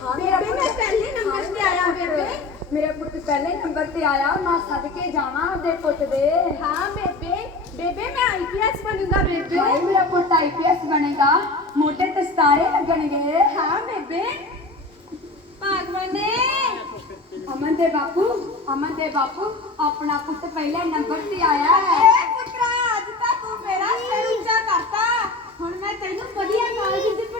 ਮੇਰਾ ਮੈਂ ਪਹਿਲੇ ਨੰਬਰ ਤੇ ਆਇਆ ਬੇਬੇ ਮੇਰਾ ਪੁੱਤ ਪਹਿਲੇ ਨੰਬਰ ਤੇ ਆਇਆ ਮੈਂ ਸਦਕੇ ਜਾਵਾਂ ਉਹਦੇ ਪੁੱਤ ਦੇ। ਹਾਂ ਬੇਬੇ। ਬੇਬੇ ਮੈਂ ਆਈਪੀਐਸ ਬਣੂੰਗਾ ਬੇਬੇ। ਹਾਏ ਮੇਰਾ ਪੁੱਤ ਆਈਪੀਐਸ ਬਣੇਗਾ। ਮੋਟੇ ਤੇ ਸਤਾਰੇ ਲੱਗਣਗੇ। ਹਾਂ ਬੇਬੇ। ਭਗਵਾਨੇ ਅਮਨ ਦੇ ਬਾਪੂ ਅਮਨ ਦੇ ਬਾਪੂ ਆਪਣਾ ਪੁੱਤ ਪਹਿਲੇ ਨੰਬਰ ਤੇ ਆਇਆ ਹੈ ਏ ਪੁੱਤਰਾ ਅੱਜ ਤਾਂ ਤੂੰ ਮੇਰਾ ਸਿਰ ਉੱਚਾ ਕਰਤਾ ਹੁਣ ਮੈਂ ਤੈਨੂੰ ਵਧੀਆ ਕਾਲਜ 'ਚ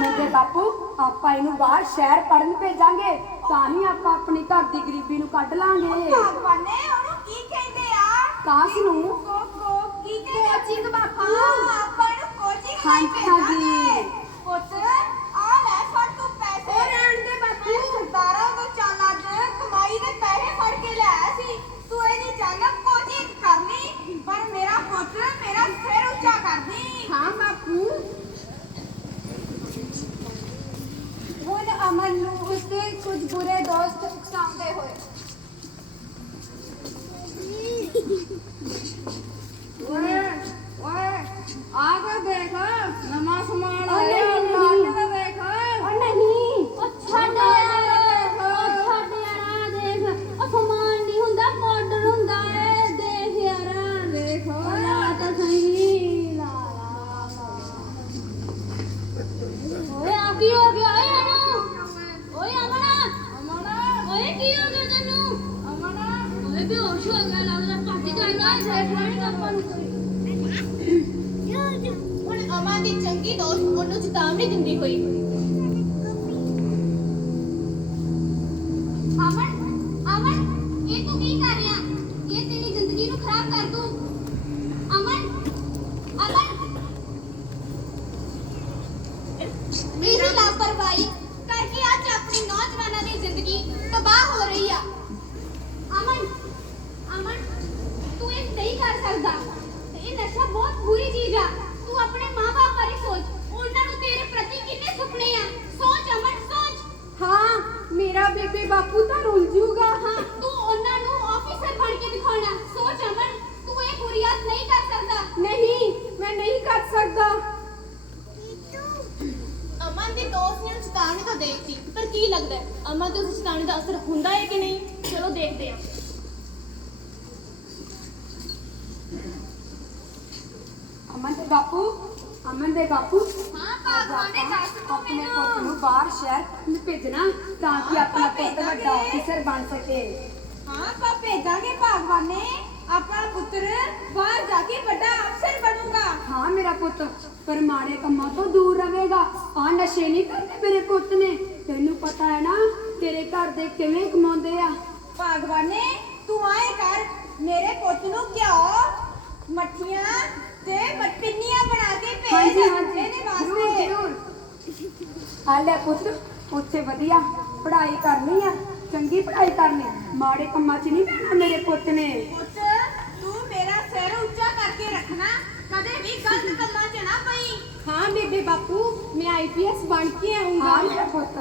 ਪੜਾਵਾਂਗਾ ਅਮਨ ਦੇ ਬਾਪੂ ਆਪਾਂ ਇਹਨੂੰ ਬਾਹਰ ਸ਼ਹਿਰ ਪੜਨ ਭੇਜਾਂਗੇ ਤਾਂ ਹੀ ਆਪਾਂ ਆਪਣੀ ਘਰ ਦੀ ਗਰੀਬੀ ਨੂੰ ਕੱਢ ਲਾਂਗੇ। ਭਗਵਾਨੇ ਉਹਨੂੰ ਕੀ ਕਹਿੰਦੇ ਆ? ਕਾਸ ਨੂੰ ਕੋ ਕੋ ਕੀ ਕਹਿੰਦੇ ਕੋਚਿੰਗ ਬਾਪਾ। ਆਪਾਂ ਇਹਨੂੰ ਕੋਚਿੰਗ ਹਾਂਜੀ, ਹਾਂਜੀ। ਅਮਨ ਦੇ ਬਾਪੂ ਅਮਨ ਦੇ ਬਾਪੂ ਹਾਂ ਭਗਵਾਨੇ ਦੱਸ ਤੂੰ ਆਪਣੇ ਪੁੱਤ ਮੈਨੂੰ ਨੂੰ ਬਾਹਰ ਸ਼ਹਿਰ ਨੂੰ ਭੇਜਣਾ ਤਾਂ ਕਿ ਹਾਂ, ਆਪਣਾ ਆਪਾਂ ਪੁੱਤ ਵੱਡਾ ਭੇਜਾਂਗੇ। ਅਫਸਰ ਬਣ ਸਕੇ ਹਾਂ ਆਪਾਂ ਭੇਜਾਂਗੇ ਭਗਵਾਨੇ ਆਪਣਾ ਪੁੱਤਰ ਬਾਹਰ ਜਾ ਕੇ ਵੱਡਾ ਅਫਸਰ ਬਣੂਗਾ ਹਾਂ ਮੇਰਾ ਪੁੱਤ ਪਰ ਮਾੜੇ ਕੰਮਾਂ ਤੋਂ ਦੂਰ ਰਹੇਗਾ ਆ ਨਸ਼ੇ ਨਹੀਂ ਕਰਦੇ ਮੇਰੇ ਪੁੱਤ ਨੇ ਤੈਨੂੰ ਪਤਾ ਹੈ ਨਾ ਤੇਰੇ ਘਰ ਦੇ ਕਿਵੇਂ ਕਮਾਉਂਦੇ ਆ ਭਗਵਾਨੇ ਤੂੰ ਆਏ ਕਰ ਮੇਰੇ ਪੁੱਤ ਨੂੰ ਘਿਓ ਮੱਠੀਆਂ ਤੇ ਮਟਪਿੰਨੀਆਂ ਬਣਾ ਕੇ ਭੇਜ ਹਾਂਜੀ ਹਾਂਜੀ। ਇਹਦੇ ਜ਼ਰੂਰ ਵਾਸਤੇ। ਜ਼ਰੂਰ। ਆ ਲੈ ਪੁੱਤ ਉੱਥੇ ਵਧੀਆ ਪੜ੍ਹਾਈ ਕਰਨੀ ਆ ਚੰਗੀ ਪੜ੍ਹਾਈ ਕਰਨੀ ਮਾੜੇ ਕੰਮਾਂ 'ਚ ਨਹੀਂ ਪੈਣਾ ਮੇਰੇ ਪੁੱਤ ਨੇ। ਪੁੱਤ ਤੂੰ ਮੇਰਾ ਸਿਰ ਉੱਚਾ ਕਰਕੇ ਰੱਖਣਾ ਕਦੇ ਵੀ ਗਲਤ ਕੰਮਾਂ 'ਚ ਨਾ ਪਈ। ਹਾਂ ਬੇਬੇ ਬਾਪੂ ਮੈਂ ਆਈਪੀਐਸ ਬਣ ਕੇ ਹਾਂ ਮੇਰਾ ਪੁੱਤ।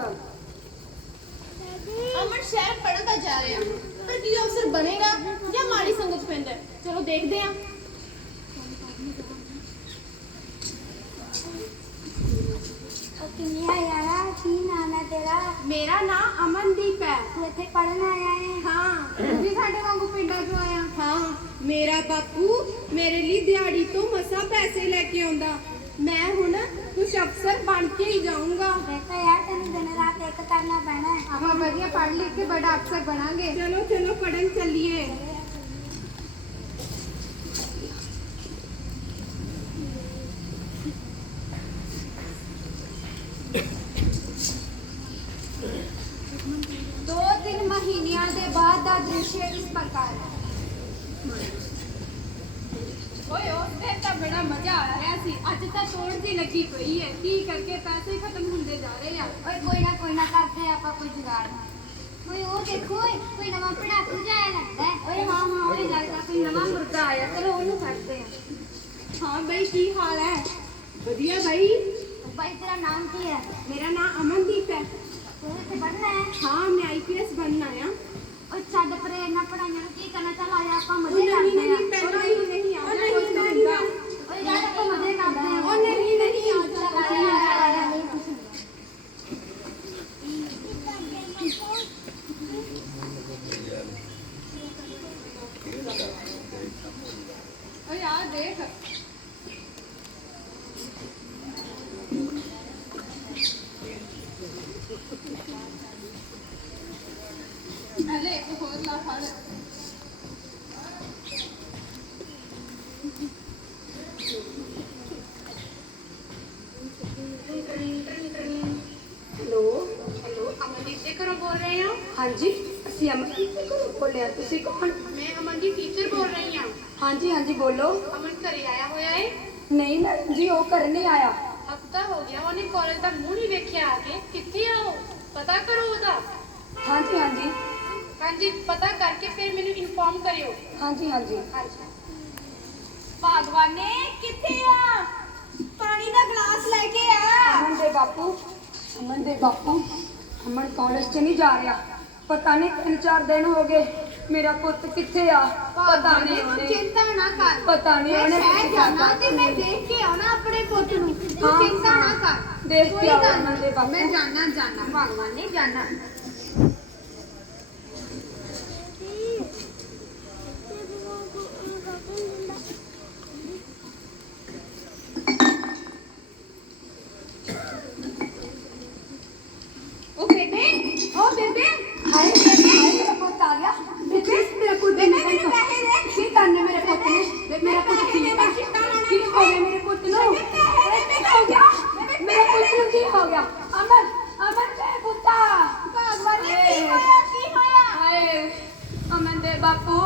ਅਮਨ ਸ਼ਹਿਰ ਪੜਨ ਤਾਂ ਜਾ ਰਿਹਾ। ਪਰ ਕੀ ਉਹ ਅਫਸਰ ਬਣੇਗਾ ਜਾਂ ਮਾੜੀ ਸੰਗਤ ਪੈਂਦਾ ਹੈ? ਚਲੋ ਦੇਖਦੇ ਹਾਂ ਉਹ ਕਿੰਨੀ ਆ ਯਾਰਾ ਕੀ ਨਾਮ ਹੈ ਤੇਰਾ ਮੇਰਾ ਨਾਮ ਅਮਨਦੀਪ ਹੈ। ਤੂੰ ਇੱਥੇ ਪੜਨ ਆਇਆ ਹੈ ਹਾਂ। ਤੂੰ ਵੀ ਸਾਡੇ ਵਾਂਗੂ ਪਿੰਡਾਂ 'ਚੋਂ ਆਇਆ? ਹਾਂ। ਮੇਰਾ ਬਾਪੂ ਮੇਰੇ ਲਈ ਦਿਹਾੜੀ ਤੋਂ ਮਸਾ ਪੈਸੇ ਲੈ ਕੇ ਆਉਂਦਾ। ਮੈਂ ਹੁਣ ਕੁਛ ਅਫਸਰ ਬਣ ਕੇ ਹੀ ਜਾਊਂਗਾ। ਬੇਟਾ ਯਾਰ ਤੈਨੂੰ ਦਿਨ ਰਾਤ ਇੱਕ ਕਰਨਾ ਪੈਣਾ ਹੈ। ਆਪਾਂ ਵਧੀਆ ਪੜ੍ਹ ਲਿਖ ਕੇ ਬੜਾ ਅਫਸਰ ਬਣਾਂਗੇ। ਚਲੋ ਚਲੋ ਪੜਨ ਚੱਲੀਏ ਦੋ ਤਿੰਨ ਮਹੀਨਿਆਂ ਦੇ ਬਾਅਦ ਦਾ ਦ੍ਰਿਸ਼ ਇਸ ਪ੍ਰਕਾਰ ਹੈ ਓਏ ਉਸ ਦਿਨ ਤਾਂ ਬੜਾ ਮਜ਼ਾ ਆ ਰਿਹਾ ਸੀ। ਅੱਜ ਤਾਂ ਤੋੜ ਦੀ ਲੱਗੀ ਪਈ ਹੈ। ਕੀ ਕਰਕੇ ਪੈਸੇ ਖਤਮ ਹੁੰਦੇ ਜਾ ਰਹੇ ਆ। ਓਏ, ਕੋਈ ਨਾ ਕੋਈ ਨਾ, ਕਰਦੇ ਆ ਆਪਾਂ ਕੋਈ ਜੁਗਾੜ ਓਏ, ਉਹ ਦੇਖੋ, ਓਏ, ਕੋਈ ਨਵਾਂ ਪੜਾਕੂ ਜਾਇਆ ਲੱਗਦਾ ਹੈ। ਓਏ, ਹਾਂ ਹਾਂ, ਓਏ ਲੱਗਦਾ ਕੋਈ ਨਵਾਂ ਮੁਰਗਾ ਆਇਆ। ਚਲੋ, ਉਹਨੂੰ ਫੜਦੇ ਆ। ਹਾਂ, ਬਈ, ਕੀ ਹਾਲ ਹੈ? ਵਧੀਆ ਬਈ? ਭਾਈ ਤੇਰਾ ਨਾਮ ਕੀ ਹੈ? ਮੇਰਾ ਨਾਮ ਅਮਨਦੀਪ ਹੈ। ਤੂੰ ਇੱਥੇ ਪੜਨਾ ਹੈ? ਹਾਂ, ਮੈਂ ਆਈਪੀਐਸ ਬਣਨ ਆਇਆ। ਓਏ ਛੱਡ ਪਰੇ ਇਹਨਾਂ ਪੜਾਈਆਂ ਨੂੰ ਕੀ ਕਰਨਾ ਚੱਲ ਆਇਆ ਆਪਾਂ ਉਹ ਮਜ਼ੇ ਨਹੀਂ ਕਰਦੇ ਆ ਨਹੀਂ ਪਹਿਲਾਂ ਹੀ ਨਹੀਂ ਆ ਉਹ ਨਹੀਂ, ਨਹੀਂ, ਓਏ ਯਾਰ ਆਪਾਂ ਮਜ਼ੇ ਕਰਦੇ ਆ ਉਹ ਨਹੀਂ ਨਹੀਂ ਆ ਜਾ ਚੱਲ ਆਇਆ, ਆਇਆ, ਆਇਆ, ਨਹੀਂ ਕੁਛ ਨਹੀਂ। ਓਏ ਆ ਦੇਖ ਅਲੇ ਇੱਕ ਹੋਰ ਲਾ ਫੜ ਹੈਲੋ ਹੈਲੋ ਅਮਨਦੀਪ ਦੇ ਘਰੋਂ ਬੋਲ ਰਹੇ ਹੋ ਹਾਂਜੀ ਅਸੀਂ ਅਮਨਦੀਪ ਦੇ ਘਰੋਂ ਬੋਲਿਆ ਤੁਸੀਂ ਕੌਣ ਮੈਂ ਅਮਨ ਦੀ ਟੀਚਰ ਬੋਲ ਰਹੀ ਹਾਂ ਹਾਂਜੀ ਹਾਂਜੀ ਬੋਲੋ ਅਮਨ ਘਰੇ ਆਇਆ ਹੋਇਆ ਏ ਨਹੀਂ ਮੈਡਮ ਜੀ ਉਹ ਘਰ ਨਹੀਂ ਆਇਆ ਹਫਤਾ ਹੋ ਗਿਆ ਉਹਨੇ ਕਾਲਜ ਦਾ ਮੂੰਹ ਨਹੀਂ ਵੇਖਿਆ ਆ ਕੇ ਕਿੱਥੇ ਆ ਉਹ? ਪਤਾ ਕਰੋ ਉਹਦਾ। ਹਾਂਜੀ ਹਾਂਜੀ ਹਾਂਜੀ ਪਤਾ ਕਰਕੇ ਫਿਰ ਮੈਨੂੰ ਇਨਫੋਰਮ ਕਰਿਓ। ਹਾਂਜੀ ਹਾਂਜੀ। ਭਗਵਾਨੇ ਕਿੱਥੇ ਆ? ਪਾਣੀ ਦਾ ਗਲਾਸ ਲੈ ਕੇ ਆ। ਅਮਨ ਦੇ ਬਾਪੂ ਅਮਨ ਦੇ ਬਾਪੂ ਅਮਨ ਕਾਲਜ 'ਚ ਨਹੀਂ ਜਾ ਰਿਹਾ। ਪਤਾ ਨਹੀਂ ਤਿੰਨ ਚਾਰ ਦਿਨ ਹੋ ਗਏ ਮੇਰਾ ਪੁੱਤ ਕਿੱਥੇ ਆ? ਪਤਾ ਨਹੀਂ ਤੂੰ ਉਹਨੇ ਚਿੰਤਾ ਨਾ ਕਰ। ਪਤਾ ਨਹੀਂ ਮੈਂ ਉਹਨੇ ਸ਼ਹਿਰ ਜਾਣਾ ਜਾਣਾ। ਤੇ ਮੈਂ ਦੇਖ ਕੇ ਆਉਣਾ ਆਪਣੇ ਪੁੱਤ ਨੂੰ। ਤੂੰ ਹਾਂ, ਚਿੰਤਾ ਨਾ। ਕਰ। ਦੇਖ ਕੇ ਕੋਈ ਆਓ ਗੱਲ ਉਹਨਾਂ ਦੇ ਬਾਪੂ। ਮੈਂ ਜਾਣਾ ਜਾਣਾ। ਭਗਵਾਨ ਨੇ ਜਾਣਾ ਉਹ ਬੇਬੇ ਉਹ ਬੇਬੇ ਹਾਏ ਹਾਏ ਮੇਰਾ ਪੁੱਤ ਆ ਗਿਆ ਬੇਬੇ ਮੇਰਾ ਪੁੱਤ ਬੇਬੇ, ਮੇਰੇ ਪੈਸੇ ਦੇ। ਕੀ ਕਰਨੇ ਮੇਰੇ ਪੁੱਤ ਨੇ ਮੇਰਾ ਪੁੱਤ ਪੈਸੇ ਠੀਕ ਦੇ, ਆ ਮੈਂ ਚਿੱਟਾ ਲਾਉਣਾ ਕੀ ਹੋ ਗਿਆ ਮੇਰੇ ਪੁੱਤ ਨੂੰ ਬੇਬੇ, ਪੈਸੇ ਦੇ, ਕੀ ਹੋ ਗਿਆ ਬੇਬੇ, ਮੇਰੇ ਪੁੱਤ ਨੂੰ ਕੀ ਹੋ ਗਿਆ ਅਮਨ ਅਮਨ ਤੇ ਪੁੱਤਾ ਭਗਵਾਨ ਨੇ ਕੀ ਹੋਇਆ ਕੀ ਹੋਇਆ ਹਾਏ ਅਮਨ ਦੇ ਬਾਪੂ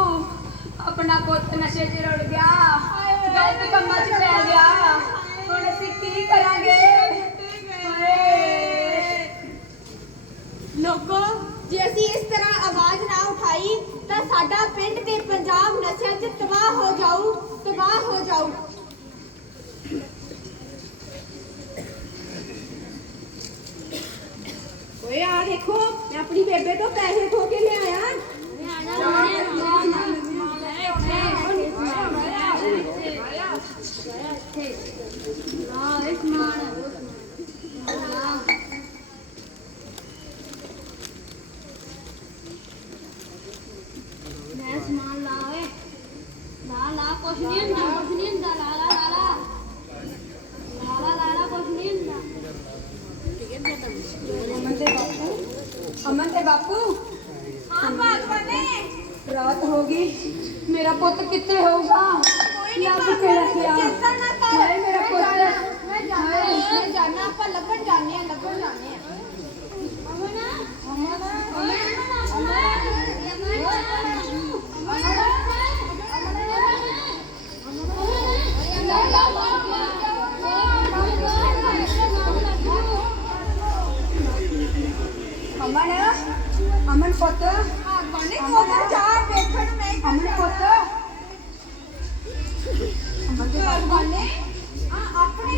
ਆਪਣਾ ਪੁੱਤ ਨਸ਼ੇ 'ਚ ਰੁੜ ਗਿਆ ਗਲਤ ਕੰਮਾਂ 'ਚ ਪੈ ਗਿਆ ਹੁਣ ਅਸੀਂ ਕੀ ਕਰਾਂਗੇ ਹਾਏ ਲੋਕੋ ਜੇ ਅਸੀਂ ਇਸ ਤਰ੍ਹਾਂ ਆਵਾਜ਼ ਨਾ ਉਠਾਈ ਤਾਂ ਸਾਡਾ ਪਿੰਡ ਤੇ ਪੰਜਾਬ ਨਸ਼ਿਆਂ 'ਚ ਤਬਾਹ ਹੋ ਜਾਊ, ਤਬਾਹ ਹੋ ਜਾਊ। ਓਏ ਆ ਦੇਖੋ, ਮੈਂ ਆਪਣੀ ਬੇਬੇ ਤੋਂ ਪੈਸੇ ਖੋ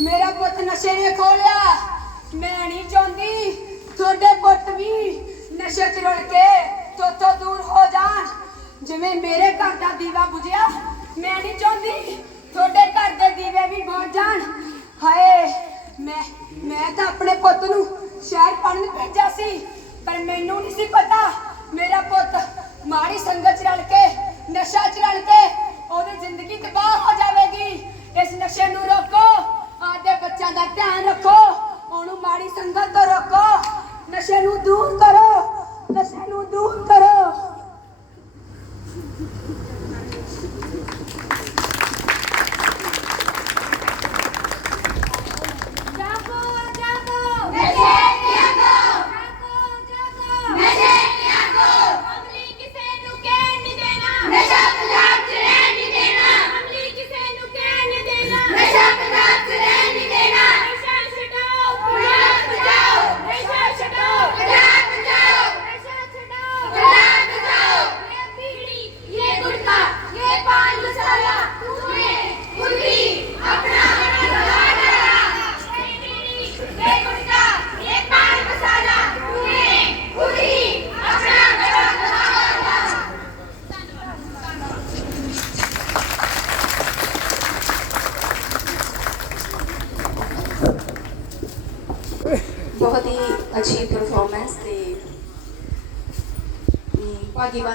ਮੇਰਾ ਪੁੱਤ ਨਸ਼ੇ ਨੇ ਖੋਲਿਆ। ਮੈਂ ਨਹੀਂ ਚਾਹੁੰਦੀ ਤੁਹਾਡੇ ਪੁੱਤ ਵੀ ਨਸ਼ੇ 'ਚ ਰੁੜ ਕੇ ਤੋਥੋਂ ਦੂਰ ਹੋ ਜਾਣ। ਜਿਵੇਂ ਮੇਰੇ ਘਰ ਦਾ ਦੀਵਾ ਬੁਝਿਆ, ਮੈਂ ਨਹੀਂ ਚਾਹੁੰਦੀ ਤੁਹਾਡੇ ਘਰ ਦੇ ਦੀਵੇ ਵੀ ਬੁਝ ਜਾਣ। ਹਾਏ, ਮੈਂ ਮੈਂ ਤਾਂ ਆਪਣੇ ਪੁੱਤ ਨੂੰ ਸ਼ਹਿਰ ਪੜਨ ਭੇਜਿਆ ਸੀ, ਪਰ ਮੈਨੂੰ ਨਹੀਂ ਸੀ ਪਤਾ ਮੇਰਾ ਪੁੱਤ ਮਾੜੀ ਸੰਗਤ 'ਚ ਰਲ ਕੇ, ਨਸ਼ਾ 'ਚ ਰਲ ਕੇ ਉਹਦੀ ਜ਼ਿੰਦਗੀ ਤਬਾਹ ਹੋ ਜਾਵੇਗੀ। ਇਸ ਨਸ਼ੇ ਨੂੰ ਰੋਕੋ ਆਦੇ ਬੱਚਿਆਂ ਦਾ ਧਿਆਨ ਰੱਖੋ ਉਹਨੂੰ ਮਾੜੀ ਸੰਗਤ ਤੋਂ ਰੋਕੋ ਨਸ਼ੇ ਨੂੰ ਦੂਰ ਕਰੋ ਨਸ਼ੇ ਨੂੰ ਦੂਰ ਕਰੋ ਜਾਗੋ ਜਾਗੋ ਨਸ਼ੇ ਤਿਆਗੋ ਜਾਗੋ ਜਾਗੋ ਨਸ਼ੇ ਤਿਆਗੋ ਅਮਲੀ ਕਿਸੇ ਨੂੰ ਕਹਿਣ ਨਹੀਂ ਦੇਣਾ ਨਸ਼ਾ ਪੰਜਾਬ 'ਚ ਰਹਿਣ ਨਹੀਂ ਦੇਣਾ ਅਮਲੀ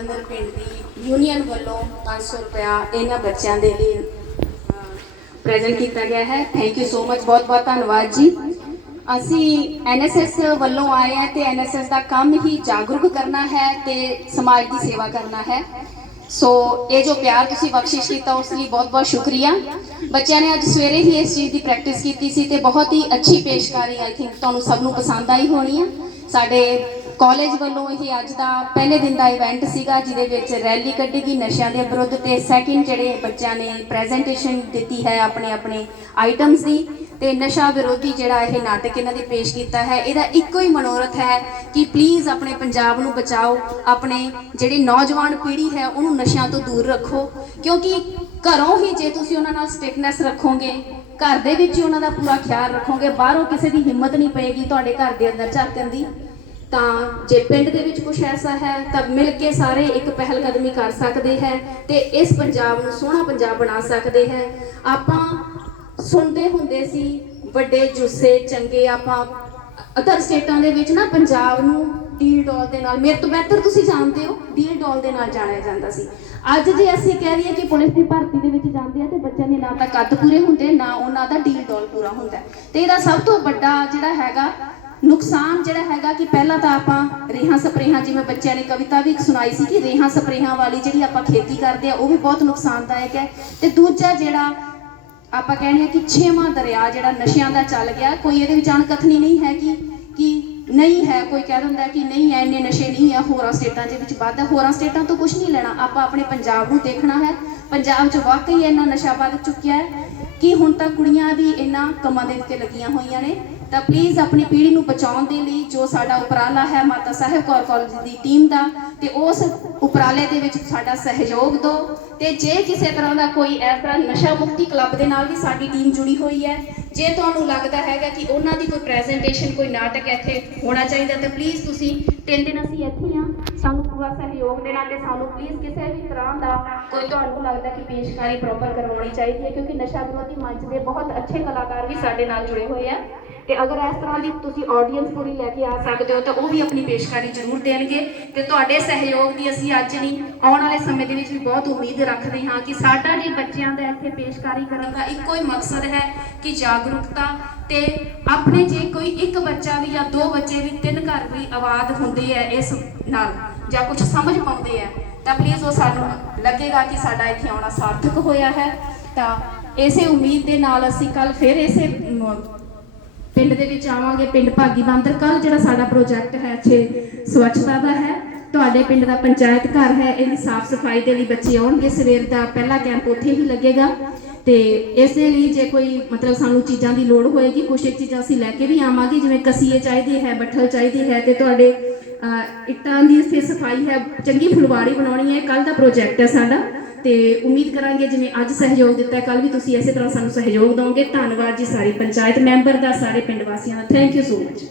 ਭਾਗੀ ਪਿੰਡ ਦੀ ਯੂਨੀਅਨ ਵੱਲੋਂ 500 ਰੁਪਇਆ ਇਹਨਾਂ ਬੱਚਿਆਂ ਦੇ ਲਈ ਪ੍ਰੈਜ਼ੈਂਟ ਕੀਤਾ ਗਿਆ ਹੈ। ਥੈਂਕ ਯੂ ਸੋ ਮਚ ਬਹੁਤ ਬਹੁਤ ਧੰਨਵਾਦ ਜੀ। ਅਸੀਂ ਐਨਐਸਐਸ ਵੱਲੋਂ ਆਏ ਹਾਂ ਤੇ ਐਨਐਸਐਸ ਦਾ ਕੰਮ ਹੀ ਜਾਗਰੂਕ ਕਰਨਾ ਹੈ ਤੇ ਸਮਾਜ ਦੀ ਸੇਵਾ ਕਰਨਾ ਹੈ। ਸੋ ਇਹ ਜੋ ਪਿਆਰ ਤੁਸੀਂ ਬਖਸ਼ਿਸ਼ ਕੀਤਾ, ਉਸ ਲਈ ਬਹੁਤ ਬਹੁਤ ਸ਼ੁਕਰੀਆ। ਬੱਚਿਆਂ ਨੇ ਅੱਜ ਸਵੇਰੇ ਹੀ ਇਸ ਚੀਜ਼ ਦੀ ਪ੍ਰੈਕਟਿਸ ਕੀਤੀ ਸੀ ਤੇ ਬਹੁਤ ਹੀ ਅੱਛੀ ਪੇਸ਼ਕਾਰੀ ਆਈ ਥਿੰਕ ਤੁਹਾਨੂੰ ਸਭ ਨੂੰ ਪਸੰਦ ਆਈ ਹੋਣੀ ਆ। ਸਾਡੇ ਕਾਲਜ ਵੱਲੋਂ ਇਹ ਅੱਜ ਦਾ ਪਹਿਲੇ ਦਿਨ ਦਾ ਇਵੈਂਟ ਸੀਗਾ, ਜਿਹਦੇ ਵਿੱਚ ਰੈਲੀ ਕੱਢੀ ਗਈ ਨਸ਼ਿਆਂ ਦੇ ਵਿਰੁੱਧ ਤੇ ਸੈਕਿੰਡ ਜਿਹੜੇ ਬੱਚਿਆਂ ਨੇ ਪ੍ਰੈਜੈਂਟੇਸ਼ਨ ਦਿੱਤੀ ਹੈ ਆਪਣੇ ਆਪਣੇ ਆਈਟਮਸ ਦੀ ਤੇ ਨਸ਼ਾ ਵਿਰੋਧੀ ਜਿਹੜਾ ਇਹ ਨਾਟਕ ਇਹਨਾਂ ਨੇ ਪੇਸ਼ ਕੀਤਾ ਹੈ, ਇਹਦਾ ਇੱਕੋ ਹੀ ਮਨੋਰਥ ਹੈ ਕਿ ਪਲੀਜ਼ ਆਪਣੇ ਪੰਜਾਬ ਨੂੰ ਬਚਾਓ, ਆਪਣੇ ਜਿਹੜੇ ਨੌਜਵਾਨ ਪੀੜ੍ਹੀ ਹੈ ਉਹਨੂੰ ਨਸ਼ਿਆਂ ਤੋਂ ਦੂਰ ਰੱਖੋ, ਕਿਉਂਕਿ ਘਰੋਂ ਹੀ ਜੇ ਤੁਸੀਂ ਉਹਨਾਂ ਨਾਲ ਸਟ੍ਰਿਕਨੈਸ ਰੱਖੋਗੇ, ਘਰ ਦੇ ਵਿੱਚ ਹੀ ਉਹਨਾਂ ਦਾ ਪੂਰਾ ਖਿਆਲ ਰੱਖੋਗੇ, ਬਾਹਰੋਂ ਕਿਸੇ ਦੀ ਹਿੰਮਤ ਨਹੀਂ ਪਏਗੀ ਤੁਹਾਡੇ ਘਰ ਦੇ ਅੰਦਰ ਝਾਕਣ ਦੀ। ਤਾਂ ਜੇ ਪਿੰਡ ਦੇ ਵਿੱਚ ਕੁਝ ਐਸਾ ਹੈ, ਤਾਂ ਮਿਲ ਕੇ ਸਾਰੇ ਇੱਕ ਪਹਿਲ ਕਦਮੀ ਕਰ ਸਕਦੇ ਹੈ ਤੇ ਇਸ ਪੰਜਾਬ ਨੂੰ ਸੋਹਣਾ ਪੰਜਾਬ ਬਣਾ ਸਕਦੇ ਹੈ। ਆਪਾਂ ਸੁਣਦੇ ਹੁੰਦੇ ਸੀ, ਵੱਡੇ ਜੁੱਸੇ, ਚੰਗੇ ਆਪਾਂ ਅਦਰ ਸਟੇਟਾਂ ਦੇ ਵਿੱਚ ਨਾ ਪੰਜਾਬ ਨੂੰ ਡੀਲ ਡੋਲ ਦੇ ਨਾਲ, ਮੇਰੇ ਤੋਂ ਬਿਹਤਰ ਤੁਸੀਂ ਜਾਣਦੇ ਹੋ, ਡੀਲ ਡੋਲ ਦੇ ਨਾਲ ਜਾਣਿਆ ਜਾਂਦਾ ਸੀ। ਅੱਜ ਜੇ ਅਸੀਂ ਕਹਿ ਰਹੀਏ ਕਿ ਪੁਲਿਸ ਦੀ ਭਰਤੀ ਦੇ ਵਿੱਚ ਜਾਂਦੇ ਆ ਤੇ ਬੱਚਿਆਂ ਦੇ ਨਾ ਤਾਂ ਕੱਦ ਪੂਰੇ ਹੁੰਦੇ, ਨਾ ਉਹਨਾਂ ਦਾ ਡੀਲ ਡੋਲ ਪੂਰਾ ਹੁੰਦਾ ਤੇ ਇਹਦਾ ਸਭ ਤੋਂ ਵੱਡਾ ਜਿਹੜਾ ਹੈਗਾ ਨੁਕਸਾਨ ਜਿਹੜਾ ਹੈਗਾ ਕਿ ਪਹਿਲਾਂ ਤਾਂ ਆਪਾਂ ਰੇਹਾਂ ਸਪਰੇਹਾਂ, ਜਿਵੇਂ ਬੱਚਿਆਂ ਨੇ ਕਵਿਤਾ ਵੀ ਸੁਣਾਈ ਸੀ ਕਿ ਰੇਹਾਂ ਸਪਰੇਹਾਂ ਵਾਲੀ ਜਿਹੜੀ ਆਪਾਂ ਖੇਤੀ ਕਰਦੇ ਆ, ਉਹ ਵੀ ਬਹੁਤ ਨੁਕਸਾਨਦਾਇਕ ਹੈ। ਤੇ ਦੂਜਾ ਜਿਹੜਾ ਆਪਾਂ ਕਹਿੰਦੇ ਆ ਕਿ ਛੇਵਾਂ ਦਰਿਆ ਜਿਹੜਾ ਨਸ਼ਿਆਂ ਦਾ ਚੱਲ ਗਿਆ, ਕੋਈ ਇਹਦੇ ਵਿੱਚ ਅਣਕਥਨੀ ਨਹੀਂ ਹੈ ਕਿ ਕਿ ਨਹੀਂ ਹੈ, ਕੋਈ ਕਹਿ ਦਿੰਦਾ ਕਿ ਨਹੀਂ ਐ ਇੰਨੇ ਨਸ਼ੇ ਨਹੀਂ ਹੈ, ਹੋਰਾਂ ਸਟੇਟਾਂ ਦੇ ਵਿੱਚ ਵੱਧ ਹੋਰਾਂ ਸਟੇਟਾਂ ਤੋਂ ਕੁਝ ਨਹੀਂ ਲੈਣਾ, ਆਪਾਂ ਆਪਣੇ ਪੰਜਾਬ ਨੂੰ ਦੇਖਣਾ ਹੈ। ਪੰਜਾਬ 'ਚ ਵਾਕਈ ਇੰਨਾ ਨਸ਼ਾ ਵੱਧ ਚੁੱਕਿਆ ਹੈ ਕਿ ਹੁਣ ਤਾਂ ਕੁੜੀਆਂ ਵੀ ਇਹਨਾਂ ਕੰਮਾਂ ਦੇ ਉੱਤੇ ਲੱਗੀਆਂ ਹੋਈਆਂ ਨੇ। ਤਾਂ ਪਲੀਜ਼ ਆਪਣੀ ਪੀੜ੍ਹੀ ਨੂੰ ਬਚਾਉਣ ਦੇ ਲਈ ਜੋ ਸਾਡਾ ਉਪਰਾਲਾ ਹੈ ਮਾਤਾ ਸਾਹਿਬ ਕੌਰ ਕਾਲਜ ਦੀ ਟੀਮ ਦਾ, ਤੇ ਉਸ ਉਪਰਾਲੇ ਦੇ ਵਿੱਚ ਸਾਡਾ ਸਹਿਯੋਗ ਦਿਓ। ਤੇ ਜੇ ਕਿਸੇ ਤਰ੍ਹਾਂ ਦਾ ਕੋਈ ਇਸ ਤਰ੍ਹਾਂ ਨਸ਼ਾ ਮੁਕਤੀ ਕਲੱਬ ਦੇ ਨਾਲ ਵੀ ਸਾਡੀ ਟੀਮ ਜੁੜੀ ਹੋਈ ਹੈ, ਜੇ ਤੁਹਾਨੂੰ ਲੱਗਦਾ ਹੈਗਾ ਕਿ ਉਹਨਾਂ ਦੀ ਕੋਈ ਪ੍ਰੈਜੈਂਟੇਸ਼ਨ ਕੋਈ ਨਾਟਕ ਇੱਥੇ ਹੋਣਾ ਚਾਹੀਦਾ, ਤਾਂ ਪਲੀਜ਼ ਤੁਸੀਂ ਤਿੰਨ ਦਿਨ ਅਸੀਂ ਇੱਥੇ ਆ ਸਾਨੂੰ ਪੂਰਾ ਸਹਿਯੋਗ ਦੇਣਾ ਤੇ ਸਾਨੂੰ ਪਲੀਜ਼ ਕਿਸੇ ਵੀ ਤਰ੍ਹਾਂ ਦਾ ਕੋਈ ਤੁਹਾਨੂੰ ਲੱਗਦਾ ਕਿ ਪੇਸ਼ਕਾਰੀ ਪ੍ਰੋਪਰ ਕਰਵਾਉਣੀ ਚਾਹੀਦੀ ਹੈ, ਕਿਉਂਕਿ ਨਸ਼ਾ ਵਿਰੋਧੀ ਮੰਚ ਦੇ ਬਹੁਤ ਅੱਛੇ ਕਲਾਕਾਰ ਵੀ ਸਾਡੇ ਨਾਲ ਜੁੜੇ ਹੋਏ ਆ। ਤੇ ਅਗਰ ਇਸ ਤਰ੍ਹਾਂ ਦੀ ਤੁਸੀਂ ਆਡੀਅנס ਪੂਰੀ ਲੈ ਕੇ ਆ ਸਕਦੇ ਹੋ, ਤਾਂ ਉਹ ਵੀ ਆਪਣੀ ਪੇਸ਼ਕਾਰੀ ਜ਼ਰੂਰ ਦੇਣਗੇ। ਤੇ ਤੁਹਾਡੇ ਸਹਿਯੋਗ ਦੀ ਅਸੀਂ ਅੱਜ ਨਹੀਂ, ਆਉਣ ਵਾਲੇ ਸਮੇਂ ਦੇ ਵਿੱਚ ਵੀ ਬਹੁਤ ਉਮੀਦ ਰੱਖਦੇ ਹਾਂ ਕਿ ਸਾਡਾ ਜੇ ਬੱਚਿਆਂ ਦਾ ਇੱਥੇ ਪੇਸ਼ਕਾਰੀ ਕਰਨ ਦਾ ਇੱਕੋ ਹੀ ਮਕਸਦ ਹੈ ਕਿ ਜਾਗਰੂਕਤਾ ਤੇ ਆਪਣੇ ਜੇ ਕੋਈ ਇੱਕ ਬੱਚਾ ਵੀ ਜਾਂ ਦੋ ਬੱਚੇ ਵੀ, ਤਿੰਨ ਘਰ ਵੀ ਆਵਾਜ਼ ਹੁੰਦੇ ਆ ਇਸ ਨਾਲ, ਜਾਂ ਕੁਝ ਸਮਝ ਪਾਉਂਦੇ ਆ, ਤਾਂ ਪਲੀਜ਼ ਉਹ ਸਾਨੂੰ ਲੱਗੇਗਾ ਕਿ ਸਾਡਾ ਇੱਥੇ ਆਉਣਾ ਸਾਰਥਕ ਹੋਇਆ ਹੈ। ਤਾਂ ਇਸੇ ਉਮੀਦ ਦੇ ਨਾਲ ਅਸੀਂ ਕੱਲ ਫਿਰ ਇਸੇ ਪਿੰਡ ਦੇ ਵਿੱਚ ਆਵਾਂਗੇ, ਪਿੰਡ ਭਾਗੀ ਬਾਂਦਰ ਕੱਲ ਜਿਹੜਾ ਸਾਡਾ ਪ੍ਰੋਜੈਕਟ ਹੈ ਇੱਥੇ ਸਵੱਛਤਾ ਦਾ ਹੈ। ਤੁਹਾਡੇ ਪਿੰਡ ਦਾ ਪੰਚਾਇਤ ਘਰ ਹੈ, ਇਹਦੀ ਸਾਫ਼ ਸਫ਼ਾਈ ਦੇ ਲਈ ਬੱਚੇ ਆਉਣਗੇ। ਸਵੇਰ ਦਾ ਪਹਿਲਾ ਕੈਂਪ ਉੱਥੇ ਹੀ ਲੱਗੇਗਾ। ਤੇ ਦੇ ਲਈ ਜੇ ਕੋਈ ਮਤਲਬ ਸਾਨੂੰ ਚੀਜ਼ਾਂ ਦੀ ਲੋੜ ਹੋਏਗੀ, ਕੁਛ ਇੱਕ ਚੀਜ਼ਾਂ ਅਸੀਂ ਲੈ ਕੇ ਵੀ ਆਵਾਂਗੇ, ਜਿਵੇਂ ਕਸੀਏ ਚਾਹੀਦੀ ਹੈ, ਬੱਠਲ ਚਾਹੀਦੀ ਹੈ ਤੇ ਤੁਹਾਡੇ ਇੱਟਾਂ ਦੀ ਇੱਥੇ ਸਫ਼ਾਈ ਹੈ, ਚੰਗੀ ਫੁਲਵਾੜੀ ਬਣਾਉਣੀ ਹੈ। ਕੱਲ ਦਾ ਪ੍ਰੋਜੈਕਟ ਹੈ ਸਾਡਾ। ਤੇ ਉਮੀਦ ਕਰਾਂਗੇ ਜਿਵੇਂ ਅੱਜ ਸਹਿਯੋਗ ਦਿੱਤਾ ਕੱਲ ਵੀ ਤੁਸੀਂ ਇਸੇ ਤਰ੍ਹਾਂ ਸਾਨੂੰ ਸਹਿਯੋਗ ਦਿਓਗੇ। ਧੰਨਵਾਦ ਜੀ ਸਾਰੀ ਪੰਚਾਇਤ ਮੈਂਬਰ ਦਾ, ਸਾਰੇ ਪਿੰਡ ਵਾਸੀਆਂ ਦਾ। Thank you so much